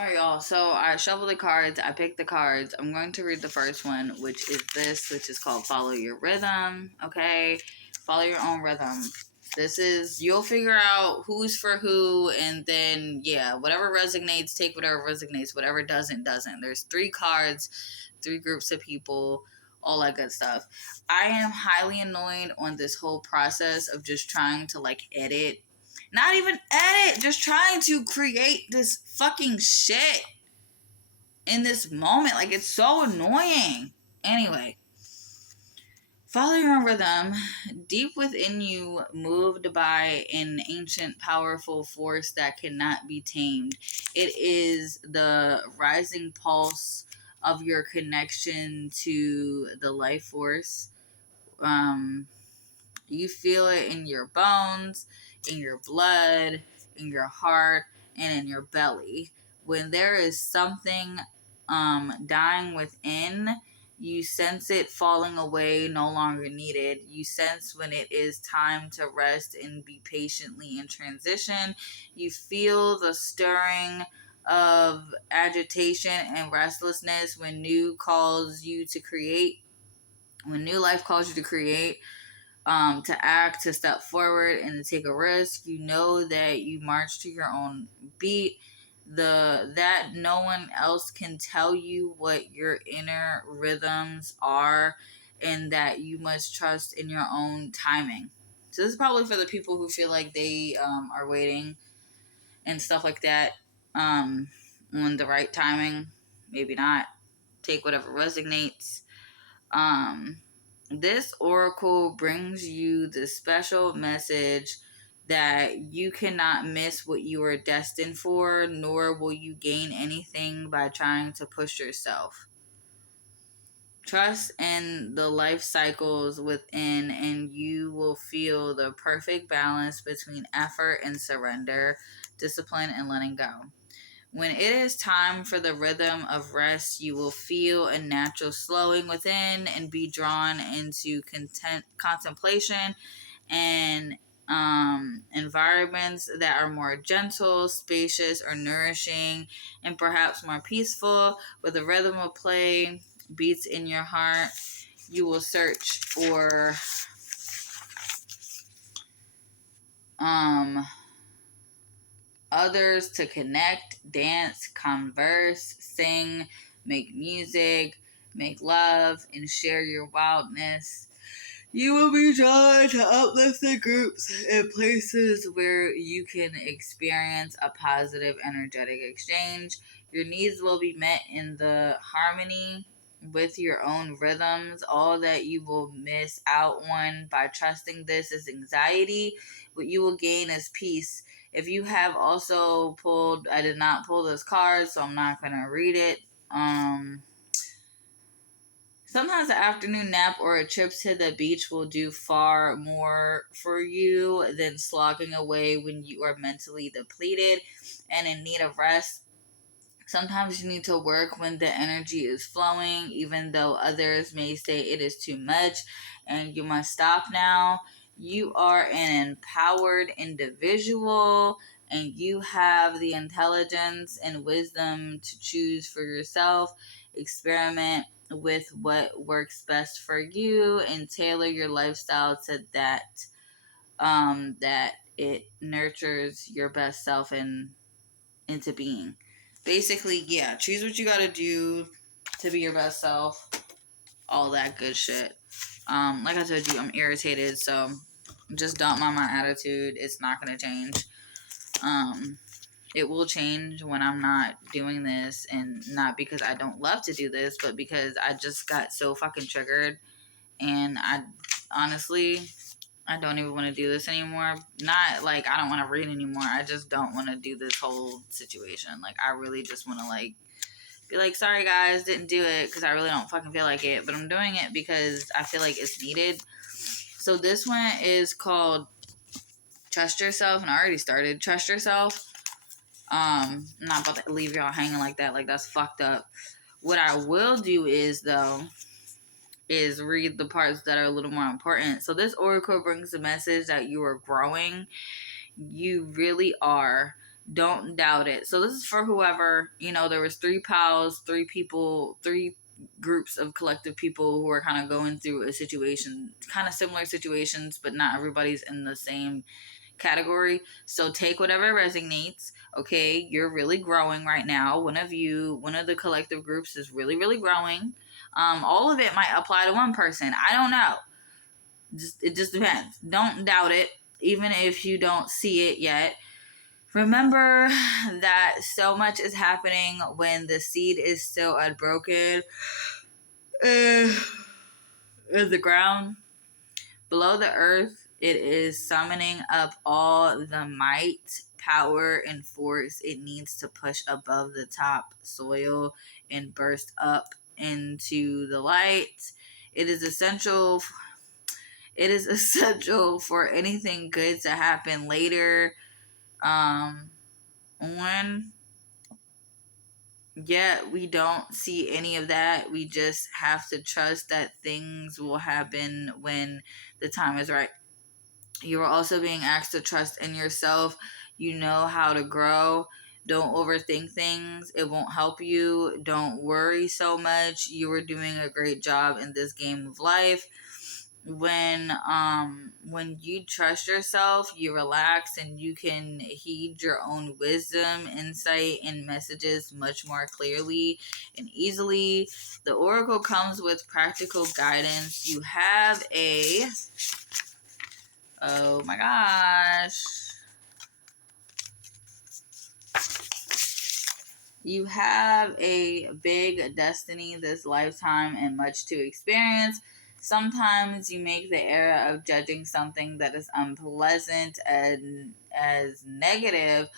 Alright, y'all. So I shuffled the cards. I picked the cards. I'm going to read the first one, which is this, which is called Follow Your Rhythm. Okay? Follow your own rhythm. This is, you'll figure out who's for who, and then, yeah, whatever resonates, take whatever resonates. Whatever doesn't, doesn't. There's 3 cards, 3 groups of people, all that good stuff. I am highly annoyed on this whole process of just trying to, like, edit. Not even edit, just trying to create this fucking shit in this moment. Like, it's so annoying. Anyway, follow your own rhythm. Deep within you, moved by an ancient, powerful force that cannot be tamed. It is the rising pulse of your connection to the life force. You feel it in your bones, in your blood, in your heart, and in your belly. When there is something dying within, you sense it falling away, no longer needed. You sense when it is time to rest and be patiently in transition. You feel the stirring of agitation and restlessness when new calls you to create. When new life calls you to create, to act, to step forward, and to take a risk. You know that you march to your own beat. That no one else can tell you what your inner rhythms are, and that you must trust in your own timing. So this is probably for the people who feel like they are waiting and stuff like that on the right timing. Maybe not. Take whatever resonates. Um, this oracle brings you the special message that you cannot miss what you are destined for, nor will you gain anything by trying to push yourself. Trust in the life cycles within, and you will feel the perfect balance between effort and surrender, discipline and letting go. When it is time for the rhythm of rest, you will feel a natural slowing within and be drawn into contemplation and environments that are more gentle, spacious, or nourishing, and perhaps more peaceful. With the rhythm of play beats in your heart, you will search for others to connect, dance, converse, sing, make music, make love, and share your wildness. You will be drawn to uplifting groups and places where you can experience a positive energetic exchange. Your needs will be met in the harmony with your own rhythms. All that you will miss out on by trusting this is anxiety. What you will gain is peace. If you have also pulled, I did not pull this card, so I'm not going to read it. Sometimes an afternoon nap or a trip to the beach will do far more for you than slogging away when you are mentally depleted and in need of rest. Sometimes you need to work when the energy is flowing, even though others may say it is too much and you must stop now. You are an empowered individual and you have the intelligence and wisdom to choose for yourself. Experiment with what works best for you and tailor your lifestyle to that it nurtures your best self and into being. Basically, yeah, choose what you gotta do to be your best self. All that good shit. Like I told you, I'm irritated, so just don't mind my attitude. It's not gonna change. It will change when I'm not doing this, and not because I don't love to do this, but because I just got so fucking triggered, and I honestly, I don't even want to do this anymore. Not like I don't want to read anymore. I just don't want to do this whole situation. Like, I really just want to, like, be like, sorry guys, didn't do it because I really don't fucking feel like it. But I'm doing it because I feel like it's needed. So this one is called Trust Yourself, and I already started Trust Yourself. I'm not about to leave y'all hanging like that. Like, that's fucked up. What I will do is, though, is read the parts that are a little more important. So this oracle brings the message that you are growing. You really are. Don't doubt it. So this is for whoever, there was three pals, three people, three groups of collective people who are kind of going through a situation, kind of similar situations, but not everybody's in the same category. So take whatever resonates. Okay, you're really growing right now. One of the collective groups is really, really growing. All of it might apply to one person. I don't know. It just depends. Don't doubt it, even if you don't see it yet. Remember that so much is happening when the seed is still unbroken in the ground. Below the earth, it is summoning up all the might, power, and force it needs to push above the top soil and burst up into the light. It is essential. It is essential for anything good to happen later. On Yet we don't see any of that. We just have to trust that things will happen when the time is right. You are also being asked to trust in yourself. You know how to grow. Don't overthink things. It won't help you. Don't worry so much. You are doing a great job in this game of life. When you trust yourself, you relax and you can heed your own wisdom, insight, and messages much more clearly and easily. The oracle comes with practical guidance. Oh my gosh. You have a big destiny this lifetime and much to experience. Sometimes you make the error of judging something that is unpleasant and as negative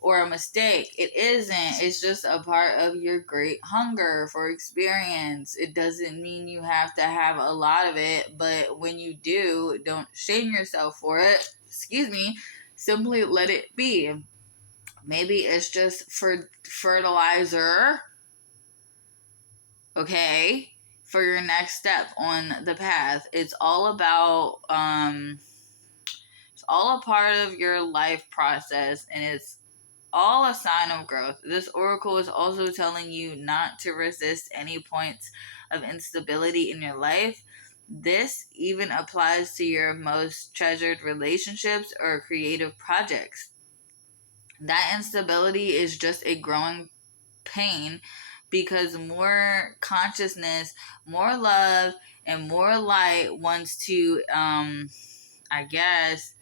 or a mistake. It isn't. It's just a part of your great hunger for experience. It doesn't mean you have to have a lot of it, but when you do, don't shame yourself for it. Excuse me. Simply let it be. Maybe it's just for fertilizer, okay, for your next step on the path. It's all about it's all a part of your life process, and it's all a sign of growth. This oracle is also telling you not to resist any points of instability in your life. This even applies to your most treasured relationships or creative projects. That instability is just a growing pain because more consciousness, more love, and more light wants to, I guess,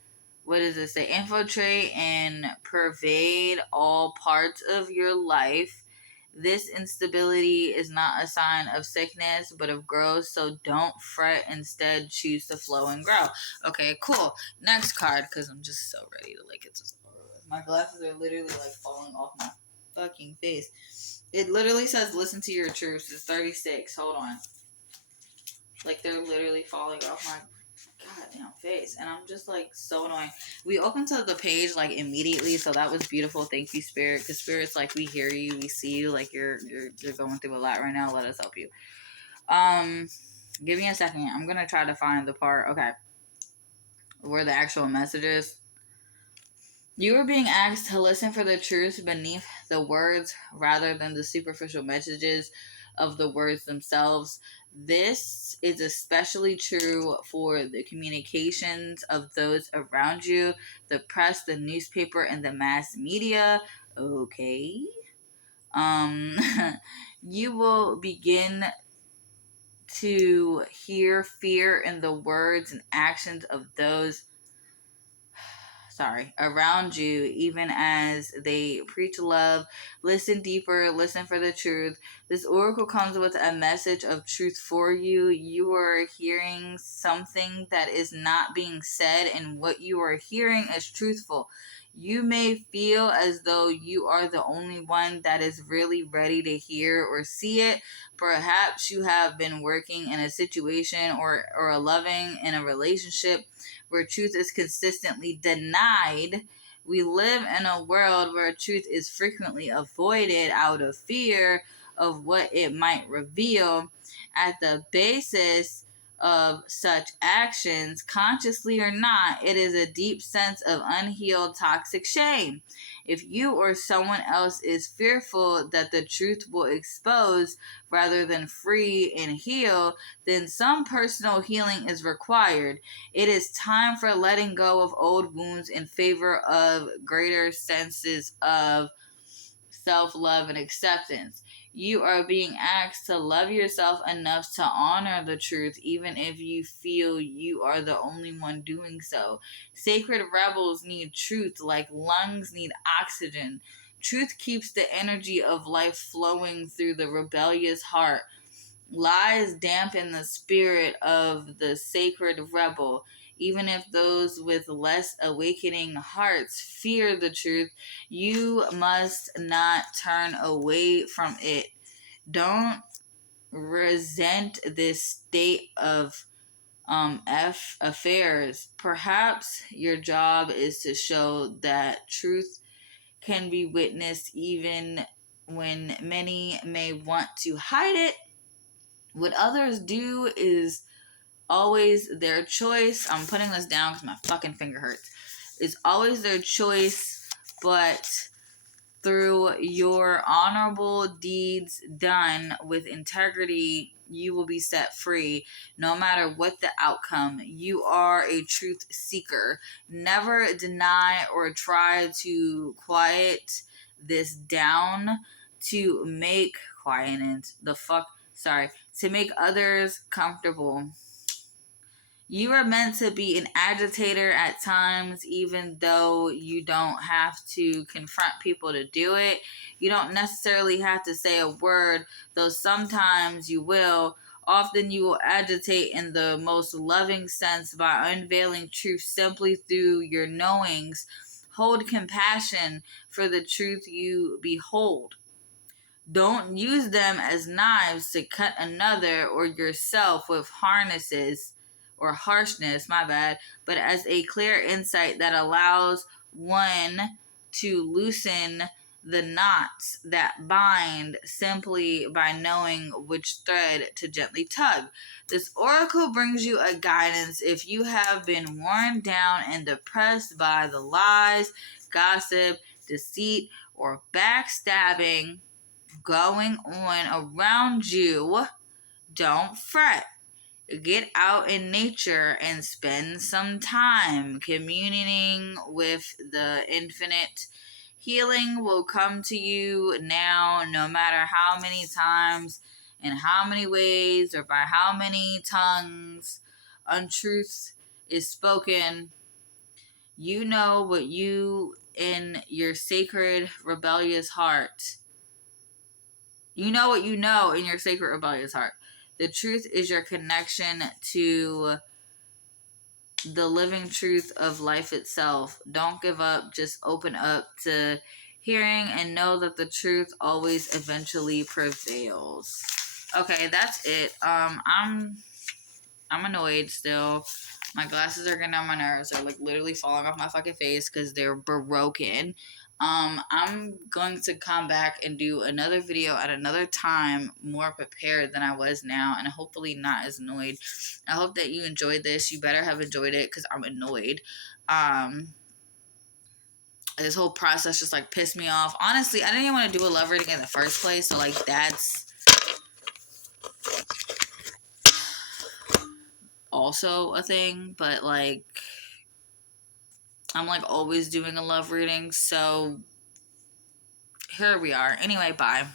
what does it say? Infiltrate and pervade all parts of your life. This instability is not a sign of sickness, but of growth. So don't fret. Instead, choose to flow and grow. Okay, cool. Next card, because I'm just so ready to get this over with. My glasses are literally falling off my fucking face. It literally says, "Listen to your truths." It's 36. Hold on. They're literally falling off my goddamn face, and I'm just so annoying. We opened to the page immediately, so that was beautiful. Thank you, Spirit, because Spirit's we hear you, we see you. You're going through a lot right now. Let us help you. Give me a second. I'm gonna try to find the part. Okay, where the actual message is. You are being asked to listen for the truth beneath the words rather than the superficial messages of the words themselves. This is especially true for the communications of those around you, the press, the newspaper, and the mass media. Okay. Um, you will begin to hear fear in the words and actions of those around you, even as they preach love. Listen deeper, listen for the truth. This oracle comes with a message of truth for you. You are hearing something that is not being said, and what you are hearing is truthful. You may feel as though you are the only one that is really ready to hear or see it. Perhaps you have been working in a situation or a loving in a relationship where truth is consistently denied. We live in a world where truth is frequently avoided out of fear of what it might reveal. At the basis of such actions, consciously or not. It is a deep sense of unhealed toxic shame. If you or someone else is fearful that the truth will expose rather than free and heal, then some personal healing is required. It is time for letting go of old wounds in favor of greater senses of self love and acceptance. You are being asked to love yourself enough to honor the truth, even if you feel you are the only one doing so. Sacred rebels need truth like lungs need oxygen. Truth keeps the energy of life flowing through the rebellious heart. Lies dampen the spirit of the sacred rebel. Even if those with less awakening hearts fear the truth, you must not turn away from it. Don't resent this state of affairs. Perhaps your job is to show that truth can be witnessed even when many may want to hide it. What others do is always their choice. I'm putting this down because my fucking finger hurts. It's always their choice, but through your honorable deeds done with integrity, you will be set free no matter what the outcome. You are a truth seeker. Never deny or try to quiet this down to make to make others comfortable. You are meant to be an agitator at times, even though you don't have to confront people to do it. You don't necessarily have to say a word, though sometimes you will. Often you will agitate in the most loving sense by unveiling truth simply through your knowings. Hold compassion for the truth you behold. Don't use them as knives to cut another or yourself with harnesses or harshness, my bad, but as a clear insight that allows one to loosen the knots that bind simply by knowing which thread to gently tug. This oracle brings you a guidance if you have been worn down and depressed by the lies, gossip, deceit, or backstabbing going on around you. Don't fret. Get out in nature and spend some time communing with the infinite. Healing will come to you now, no matter how many times, in how many ways, or by how many tongues untruth is spoken. You know what you in your sacred rebellious heart. You know what you know in your sacred rebellious heart. The truth is your connection to the living truth of life itself. Don't give up. Just open up to hearing and know that the truth always eventually prevails. Okay, that's it. I'm annoyed still. My glasses are getting on my nerves. They're like literally falling off my fucking face because they're broken. I'm going to come back and do another video at another time, more prepared than I was now, and hopefully not as annoyed. I hope that you enjoyed this. You better have enjoyed it because I'm annoyed. This whole process just like pissed me off. Honestly, I didn't even want to do a love reading in the first place, so like that's also a thing, but like I'm like always doing a love reading, so here we are. Anyway, bye.